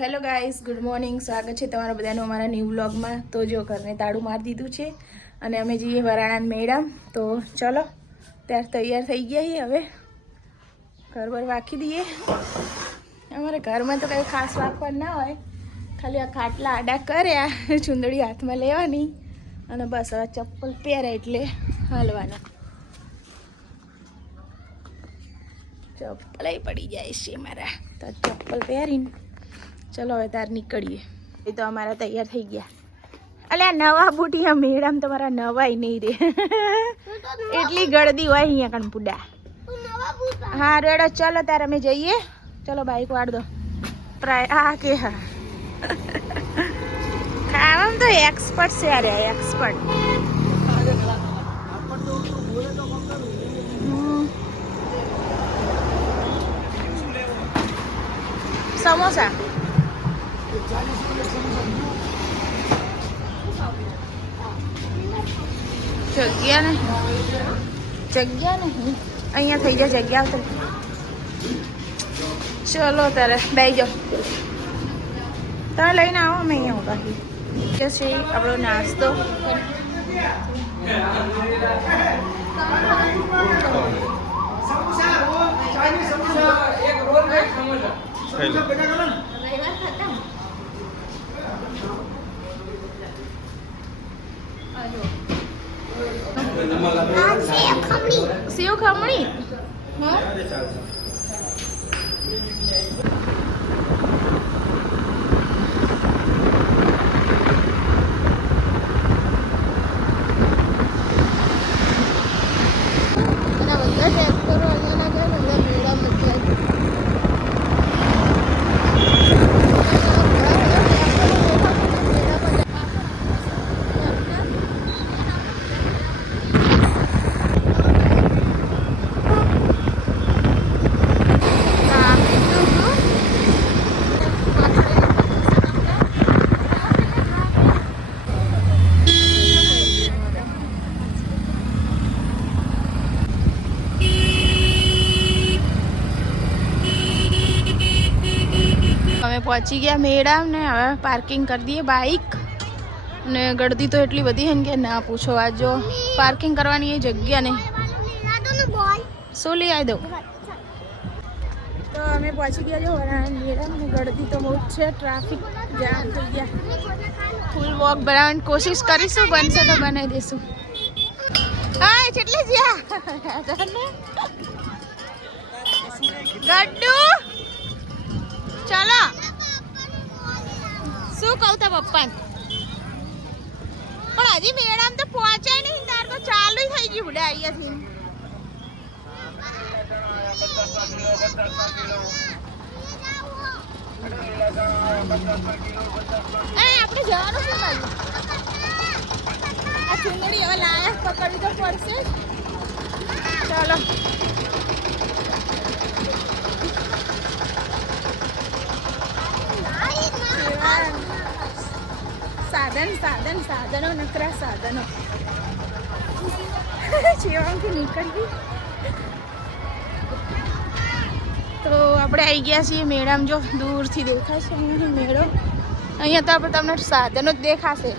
Hello guys, good morning. સ્વાગત છે તમારા બધાનું અમારા ન્યૂ વ્લોગમાં. તો જો ઘરને તાળું મારી દીધું છે અને અમે જઈએ વરાણાના મેળામાં. તો ચલો ત્યાર તૈયાર થઈ ગયા છીએ. હવે ઘર બર વાંકી દઈએ. અમારે ઘરમાં તો કંઈ ખાસ વાંકવાનું ના હોય, ખાલી આ ખાટલા આડા કર્યા, ચૂંદડી હાથમાં લેવાની અને બસ હવે ચપ્પલ પહેરે એટલે હાલવાના. ચપ્પલ પડી જાય છે મારા, તો ચપ્પલ પહેરીને ચલો હવે તાર નીકળીએ. એ તો અમારા તૈયાર થઈ ગયા. અલ્યા નવા બુટિયા મેળામાં તમારા નવાય નહીં રે, એટલી ગળદી હોય અહીંયા કણપુડા. હા રેડો, ચલો તાર અમે જઈએ. ચલો બાઈક વાળ દો. હા કે હા, ખાવામાં તો એક્સપર્ટ છે. અરે એક્સપર્ટ. સમોસા જગ્યા નહીં, અહીંયા થઈ જાય જગ્યા આવતો. ચલો તારે બેસી જાઓ, તમે લઈને આવો, અમે અહીંયા ઉભા છીએ. છે આપણો નાસ્તો. સેવ ખમણી. પહોંચી ગયા મેળા ને હવે પાર્કિંગ કરી દઈએ બાઈક. ને ગળદી તો એટલી બધી છે ને કે ના પૂછો. આ જો પાર્કિંગ કરવાની એ જગ્યા નહીં. શું લઈ આવી દઉં? તો અમે પહોંચી ગયા જો વરાણા મેળા ને ગળદી તો બહુ જ છે. ટ્રાફિક જામ થઈ ગયા. ફૂલ વોક બનાવવાની કોશિશ કરીશું, બનશે તો બનાવી દઈશું. હા એટલે જ્યાં ગડ્ડુ ચાલો. શું કહું તા પપ્પાને? પણ હજી મેળામાં તો પહોંચાય નહીં, તાર તો ચાલુ થઈ ગયું બુડા અહીંયાથી. આપણે જવાનું છે બાજુ. આ ચુંદડી હવે લાયક પકડવી તો પડશે. ચાલો સાધનો નકરા સાધનો. શિવાંગથી નીકળી. તો આપણે આવી ગયા છીએ મેળામાં. જો દૂરથી દેખાય છે અહીંયા મેળો. અહીંયા તો આપણે તમને સાધનો જ દેખાશે,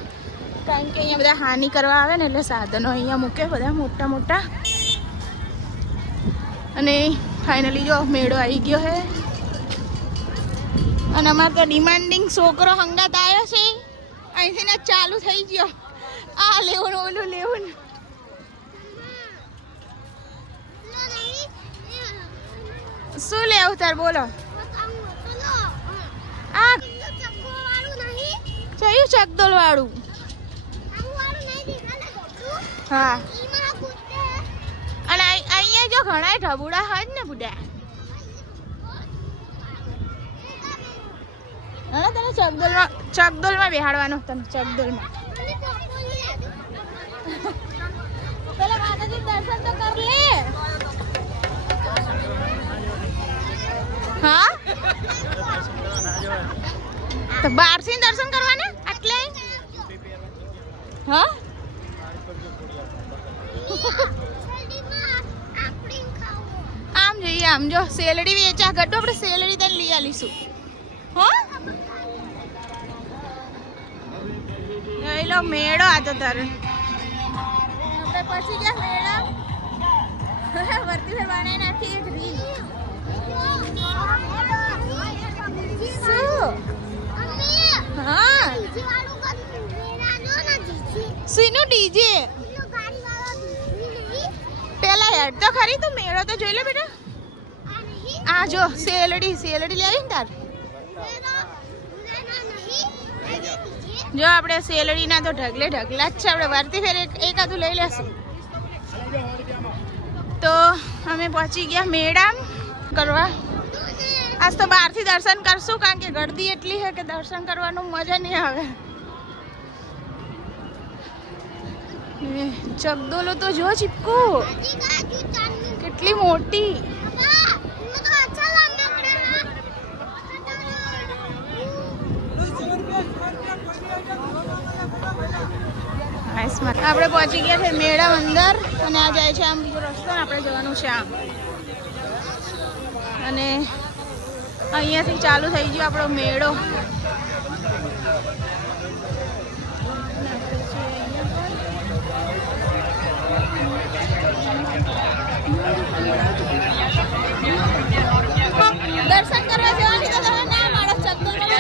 કારણ કે અહીંયા બધા હાનિ કરવા આવે ને એટલે સાધનો અહીંયા મૂકે બધા મોટા મોટા. અને ફાઇનલી જો મેળો આવી ગયો છે. અને અમારે તો ડિમાન્ડિંગ છોકરો હંગાત આવ્યો છે. અહીંથી ને ચાલુ થઈ ગયો, આ લેવું ઓલું લેવું. શું લેવું તાર બોલો? આ ચયું ચકદોલ વાળું? હા, અને અહીંયા જો ઘણા ઢબુડા હોય ને બુડા. હા તને ચકદોલમાં બેહાડવાનો. તને ચકદોલમાં પેલા માતાજી દર્શન તો કર લે. હા તો બહારથી દર્શન કરવાના એટલે. હા આમ જઈએ. આમ જો શેલડી વેચા ગડ્ડો, આપણે શેલડી તને લઈ આવીશું. હા લો મેળો આ તો તારે આપણે પછી ગયા મેળા વર્તી ફેર બનાવી નાખી એક રીલ હા સીનું ડીજે પેલા હેડ તો ખરી તું મેળો તો જોઈ લે બેટા આ જો સેલડી લઈ આવી ને તાર જો આપણે સેલડીના તો ઢગલા જ છે આપણે વર્તી ફેર એકાદું લઈ લેશું તો અમે પહોંચી ગયા મેળા કરવા આજ તો બહારથી દર્શન કરશું કારણ કે ગળદી એટલી છે કે દર્શન કરવાનું મજા નહીં આવે ચકદોલો તો જો ચીપકુ કેટલી મોટી આપણે પહોંચી ગયા છે મેળા અંદર અને આ જાય છે આમ બીજો રસ્તો ને આપણે જવાનું છે આમ અને અહીંયાથી ચાલુ થઈ ગયો આપણો મેળો દર્શન કરવા જવાની તો તમે ના મળો ચકદોલમાં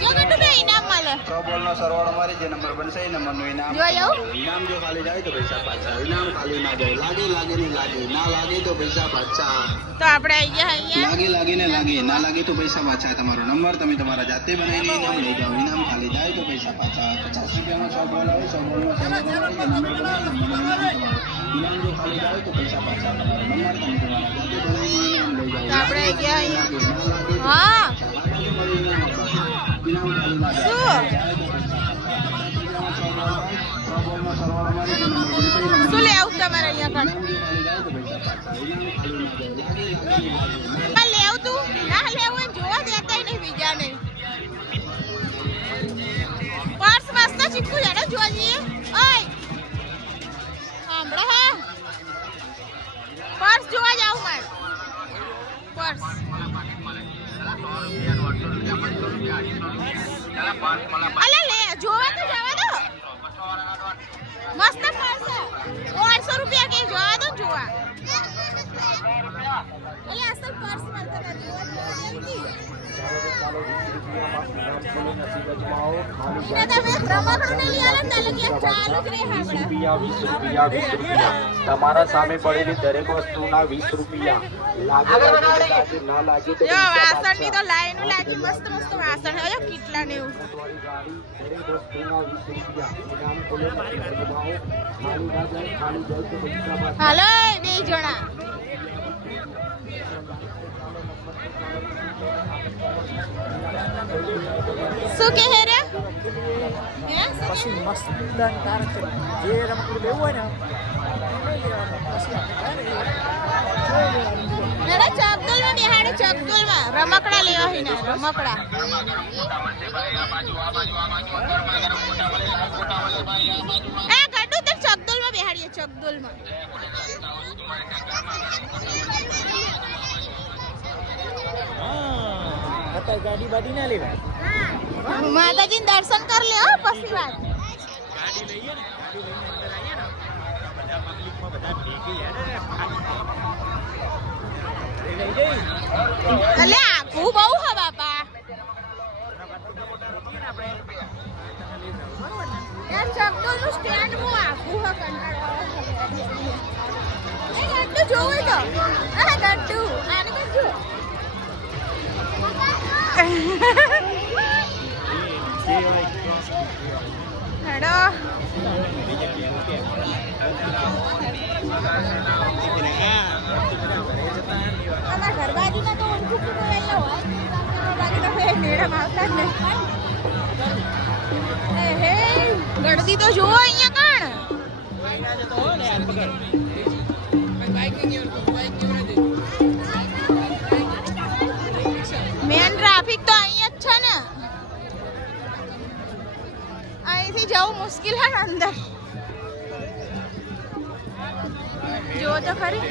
જો કેટલું બે ઇનામ મળે 100 બોલનો સરવાળો મારી જે નંબર બનશે એ નંબરનું ઇનામ જો આવ ઇનામ જો ખાલી જાય તો પૈસા પાછા ઇનામ ખાલી ના જાય લાગે ને લાગે ના લાગે તો પૈસા પાછા તો આપણે અહીંયા લાગે ને લાગે ના લાગે તો પૈસા પાછા તમારો નંબર તમે તમારા જાતે બનાવીને ઇનામ લઈ જાઓ ઇનામ ખાલી જાય તો પૈસા પાછા 50 રૂપિયાનો 100 બોલ આવે 100 બોલનો ઇનામ જો ખાલી જાય તો પૈસા પાછા તમારો નંબર તમે તમારા જાતે બનાવીને ઇનામ લઈ જાઓ તો આપણે અહીંયા હા શું લે આવું તમારે અહીંયા પણ લેવું તું ના લેવું જોવા દેતા નહીં બીજાને પર્સ મસ્ત ચીકુ જાડો જોવા જઈએ ઓય સાંભળો હા પર્સ જોવા જાઉં માર પર્સ અલા લે જોવા તો જવા દો મસ્ત પર્સ 150 રૂપિયા કે જોવા દો જોવા અલે અસલ પર્સ મળતા નથી તમારા સામે પડેલી દરેક વસ્તુના 20 રૂપિયા ના લાગે તો વાસણની તો લાઈન લાગી મસ્ત મસ્ત વાસણ હે કેટલા ને એવું હાલો બે જણા શું કહે રે પછી મસ્ત તાર જે રમકડું લેવું હોય ને ચકદોલમાં બેહાડે ચકદોલમાં રમકડા લેવા હી ને રમકડા એ ગડ્ડુ તે ચકદોલમાં બેહાડીએ ચકદોલમાં અત્યારે ગાડી બાડી ના લેવાય માતાજીને દર્શન કરી લે હો પછી વાત ગાડી લઈએ ને ગાડી લઈને અંદર આવીએ ને બધા પબ્લિકમાં બધા ભેગી અલે આખું બહુ હે બાપા યાર ચકદોલનું સ્ટેન્ડ બહુ આખું હે કંટાળો એ ગડ્ડુ જોવું તો આ ગડ્ડુ આને કરજો હેડો અમારા ઘર બાજુના તો ઓળખું તો અહીંયા હોય બાકી તો મેળામાં આવતા જ નહીં હે ગળદી તો જુઓ અહીંયા મેન ટ્રાફિક તો અહીંયા જ છે ને અહીંથી જવું મુશ્કેલ હે ને અંદર જો તો ખરી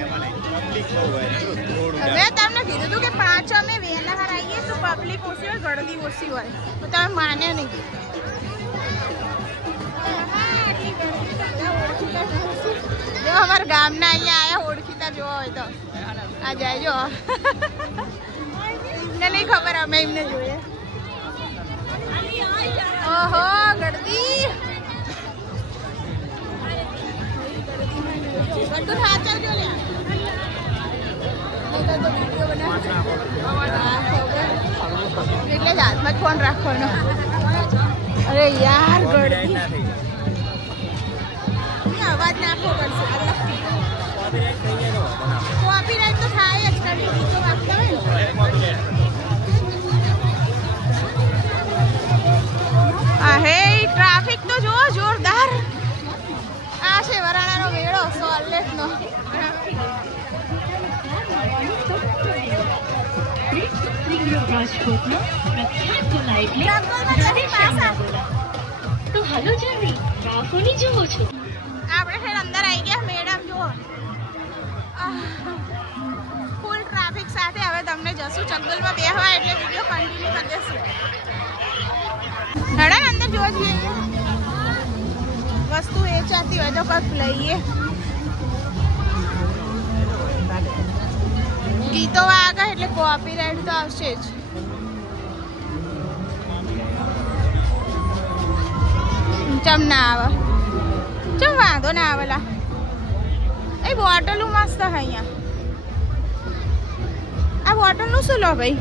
મેં તમને કીધું હતું કે 5 અમે વેલા આવીએ તો પબ્લિક પબ્લિક ઓછી હોય, ગળદી ઓછી હોય તો તમે માને નહીં. જો અમારા ગામના અહીંયા આયા ઓળખીતા જોવા હોય તો આ જાય જો. એમને નહીં ખબર, અમે એમને જોઈએ. ઓહો ગળદી બધું સાચવજો લે. એટલે જ હાથમાં ફોન રાખવાનો. અરે યાર ગળદી અવાજ નાખવો પડશે. કોપીરાઈટ તો થાય જ, ગીતો વાગતા હોય. હે ટ્રાફિક તો જો જોરદાર. આ છે વરાણાનો મેળો સોલેટનો. તો હાલો જલ્દી રાહુની જુઓ છો. આપણે ફેર અંદર આવી ગયા મેડમ જુઓ. ફૂલ ટ્રાફિક સાથે હવે તમને જશું ચકડોલમાં બેહવા, એટલે વિડીયો કન્ટિન્યુ કરી દેશું. હડા અંદર જોવા જઈએ. વસ્તુ વેચાતી હોય તો કંઈક લઈએ. ગીતો વાગે એટલે કોપીરાઈટ તો આવશે જ. ચમ ના આવે, ચમ વાંધો ના આવેલા. એ બોટલું મસ્ત છે અહીંયા. આ બોટલનું શું લો ભાઈ?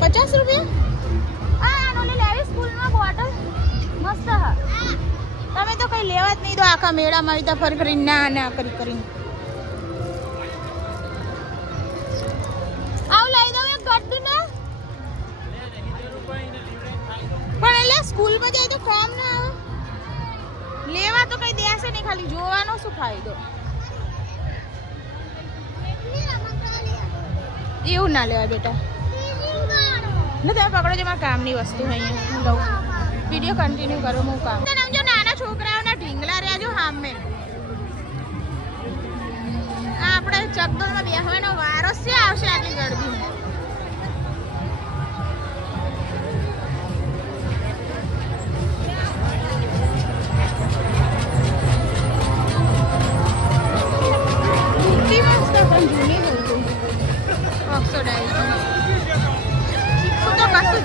50 રૂપિયા. આનો લેવી સ્કૂલમાં બોટલ મસ્ત હા. તમે તો કઈ લેવા જ નહીં દો આખા મેળામાં આવી તો ફરી ફરી ના ના કરી કરીને. આવ લઈ દઉં એક ગડ્ડું ને. પણ એટલે સ્કૂલમાં જાય તો કામ ના આવે. લેવા તો કઈ દેશે નહીં, ખાલી જોવાનો શું ફાયદો. એવું ના લેવાય બેટા. ને તમે પકડો છો, મારા કામની વસ્તુ અહીંયા હું લઉં. વિડીયો કન્ટિન્યુ કરો, હું કામ. જો નાના છોકરાઓના ઢીંગલા રહ્યા જો સામે. આપણે ચકડોળમાં બેસવાનો વારો છે આવશે આટલી ગળદી.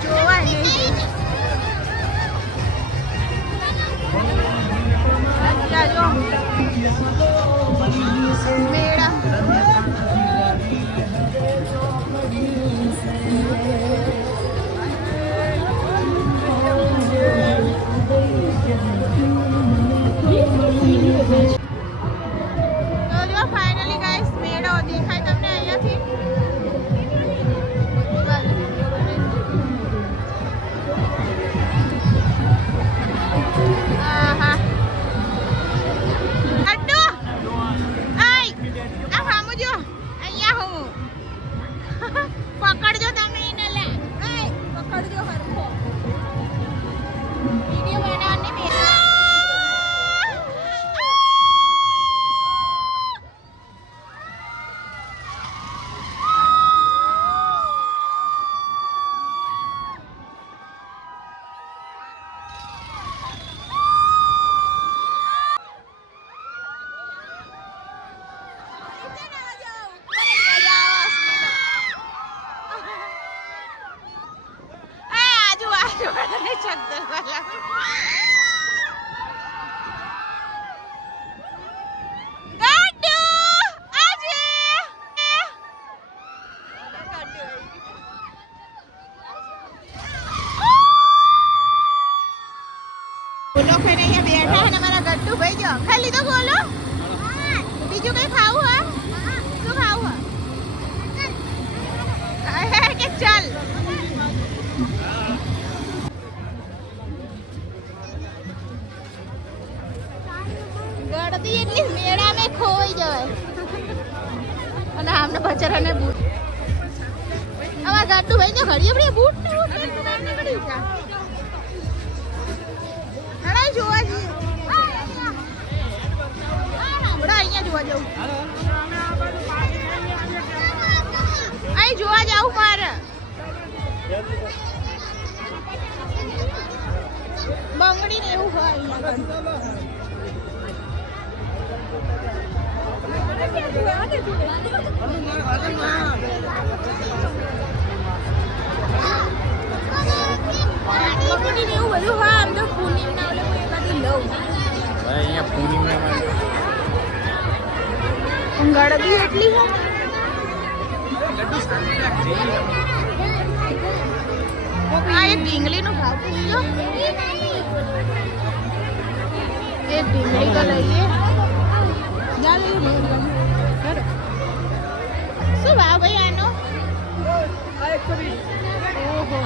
જોવાય નહીં. મેળા ફાઇનલી ગાઈસ મેળો દેખાય તમને અહીંયાથી. પકડજો તમે એને લે. પકડજો હરખો. વિડિયો બનાવવાની બોલો ખાઈને અહીંયા બેઠા અને મારા ગટ્ટુ ભાઈ જો ખાલી તો બોલો. બીજું કઈ ખાવું હે? શું ખાવું હે કે ચાલ. ગળદી એટલી મેળામાં ખોવાઈ જવાય. અને આમને બચારાને બૂટ અમારા ગટ્ટુ ભાઈ જો ઘડીએ ઘડીએ બૂટ ને બૂટ નીકળી જાય. જોવા જઈએ અહીંયા જોવા જવું. અહીં જોવા જાવ મારે. બંગડી ને એવું હોય અહીંયા આગળ. બંગડી ને એવું બધું હોય. આમ તો પૂનમના ઓલે હું એકાદી લઉં. અહીંયા પૂનમમાં ગળદી એટલી છે. આ એક ઢીંગલીનું ભાવ પૂછજો. એક ઢીંગલી તો લઈએ. જા લઈએ બહુ ગમે. બરાબર. શું ભાવ ભાઈ આનો? ઓહો.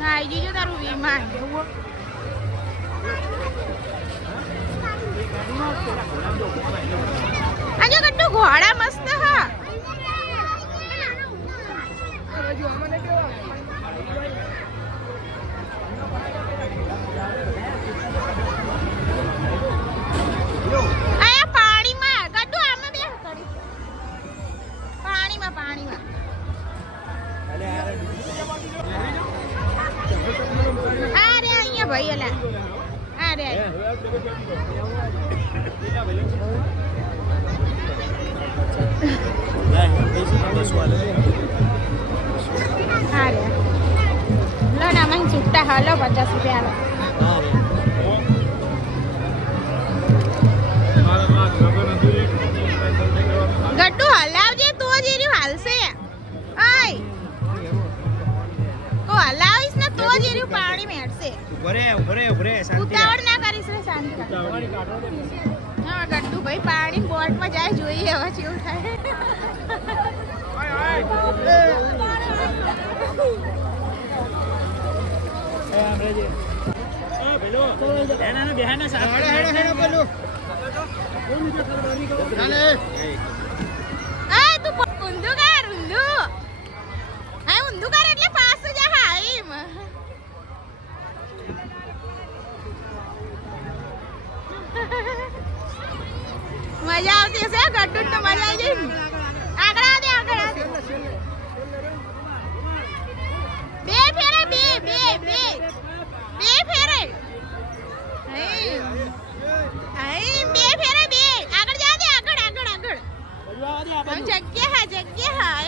હા આવી જજો તારું વિમાન. આજે કેટલું ઘોડા મસ્ત હા. આયા પાણીમાં ગડ્ડુ આમાં બે કરી. પાણીમાં આ રે અહીંયા ભાઈ અલા આ રે અરે લો ના મને છૂટા હાલો 50 રૂપિયા ગડ્ડુ હલાવજે તો જ એરી હાલશે. આય તો હલાવીશ ને તો જ એરી પાણી મેળશે. ઉભરે ઉતાવળ ના કરીશ રે શાંતિ. હા ગડ્ડુ ભાઈ પાણી બોટમાં જાય જોઈએ હવે કેવું થાય. એટલે પાછું જા હા એમ. મજા આવતી હશે ગડ્ડુ તો મજા આવી જાય. આગળ આદે બે ફેરે બે ફેરે બે ફેરે બે આગળ જા દે આગળ જગ્યા હા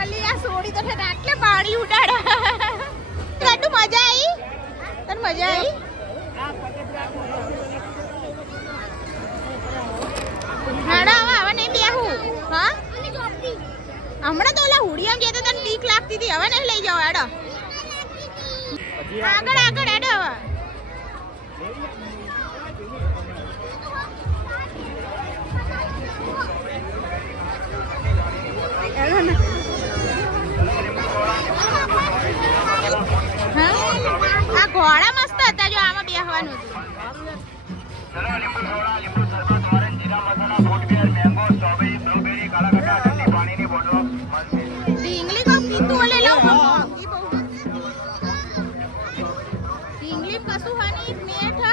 અલી આ સોડી તો આટલે પાણી ઉડાડા. ગડ્ડુ મજા આવી? તને મજા આવી? હવે નહીં બેહું. હા હમણાં તો ઓલા હુડિયામ જતા તને બીક લાગતી હતી. હવે નહીં લઈ જાવ હેડો આગળ હેડો. આ ઘોડા મસ્ત હતા જો આમાં બેહવાનું હતું. ઢીંગલી કો પીતું ઓલે લાવ મોંઘી બહુ. ઢીંગલી કશું હાની મેઠ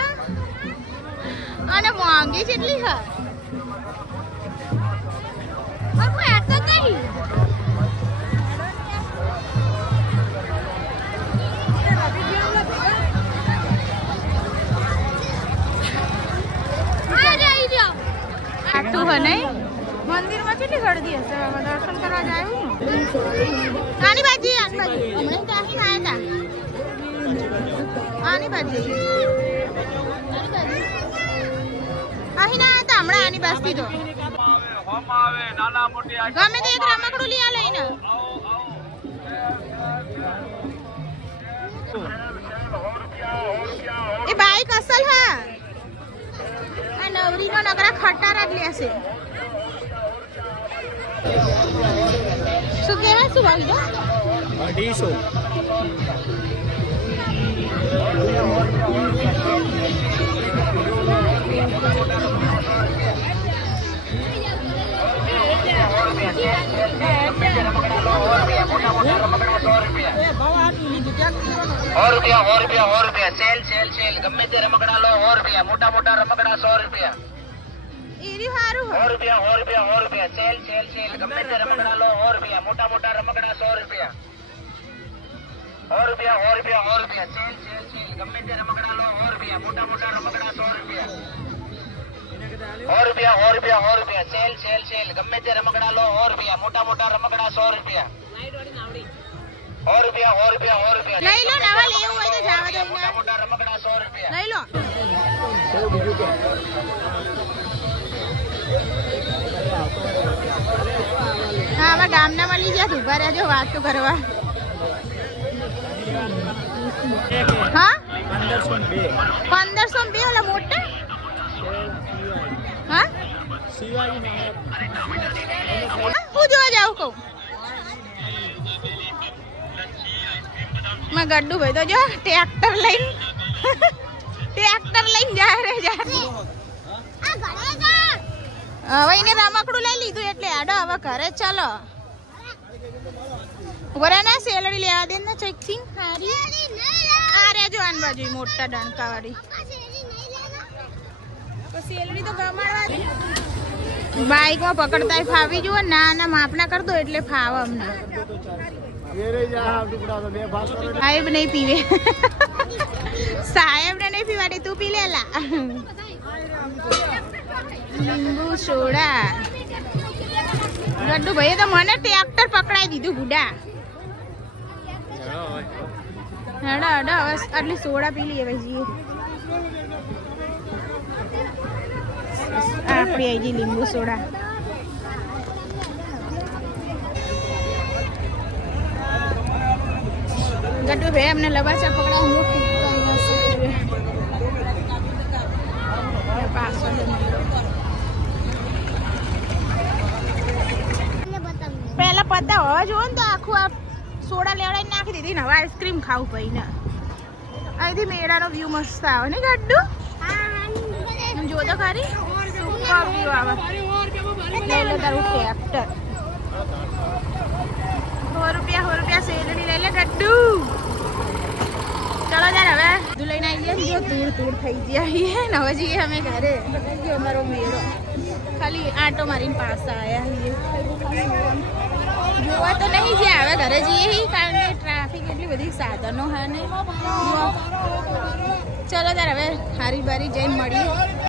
અને મોંઘી કેટલી હ. પર કોઈ આતો નહીં. આટલું હે નહીં મંદિરમાં કેટલી ગળદી હશે. દર્શન કરવા જાય આની બાજી હમણાં તો અહીં આવ્યા હતા. આની બાજી અહીં ના હતા હમણાં આની બાજથી તો ગમે તે એક રમકડું લઈ લઈને. એ બાઈક અસલ હા આ નવરીનો નગરા ખટારા જ લેશે. શું કહેવાય શું ભાવ 250. ₹100 સેલ ગમે તે રમકડા લો ₹100 મોટા રમકડા ₹100. એરી હારું રૂપિયા સેલ ગમે તે રમકડા લો 100 રૂપિયા મોટા રમકડા 100 રૂપિયા 100 રૂપિયા સેલ ગમે તે રમકડા લો 100 રૂપિયા મોટા રમકડા 100 રૂપિયા 100 રૂપિયા સેલ ગમે તે રમકડા લો 100 રૂપિયા મોટા રમકડા 100 રૂપિયા 100 રૂપિયા લઈ લો નવા લેવું હોય તો જાવા દો મોટા રમકડા 100 રૂપિયા લઈ લો. હા અમારા ગામના મળી ગયા ઉભા રહેજો વાત તો કરવા. હા 1502 ઓલા મોટા હા હું જોવા જાઉં કહું માં ગડ્ડુ ભાઈ તો જો ટ્રેક્ટર લઈને જાય રે જા. હવે એને રમકડું લઈ લીધું એટલે આડો હવે ઘરે ચાલો. વરા ના સેલડી લેવા દે ને ચેકિંગ હારી આ રે જો આન બાજુ મોટા ડંકા વાળી તો સેલડી તો ગમાડવા દે. બાઈક માં પકડતા ફાવી જુઓ ના માપના કર દો એટલે ફાવ અમને. સાહેબ નહીં પીવે સાહેબ ને નહીં પીવાડી તું પી લેલા. લીંબુ સોડા ગડ્ડુ ભાઈ તો મને ટ્રેક્ટર પકડાઈ દીધું ગુડા. હેડો હવે આટલી સોડા પી લઈએ ભાઈ. આપણી આવી ગઈ લીંબુ સોડા. ગડ્ડુ ભાઈ અમને લબાચા પકડા હું પેલા પતા હવે જોવો ને તો આખું આ સોડા લેવડાઈને નાખી દીધી ને હવે આઈસ્ક્રીમ ખાવું પડી ને. અહીંથી મેળાનો વ્યૂ મસ્ત આવે ને ગડ્ડુ જો તો ખરી સુપર વ્યૂ આવે. લઈ લે તારું ટ્રેક્ટર 100 રૂપિયા સેલડી લઈ લે ગડ્ડુ. ચલો યાર હવે દૂધ લઈને આવી ગયા જો દૂર થઈ ગયા ને હવે જઈએ અમે ઘરે. જો અમારો મેળો ખાલી આટો મારીને પાછા આવ્યા. જોવા તો નહીં જે હવે ઘરે જઈએ કારણ કે ટ્રાફિક એટલી બધી સાધનો હે ને. ચલો ત્યારે હવે હારી બારી જઈને મળીએ.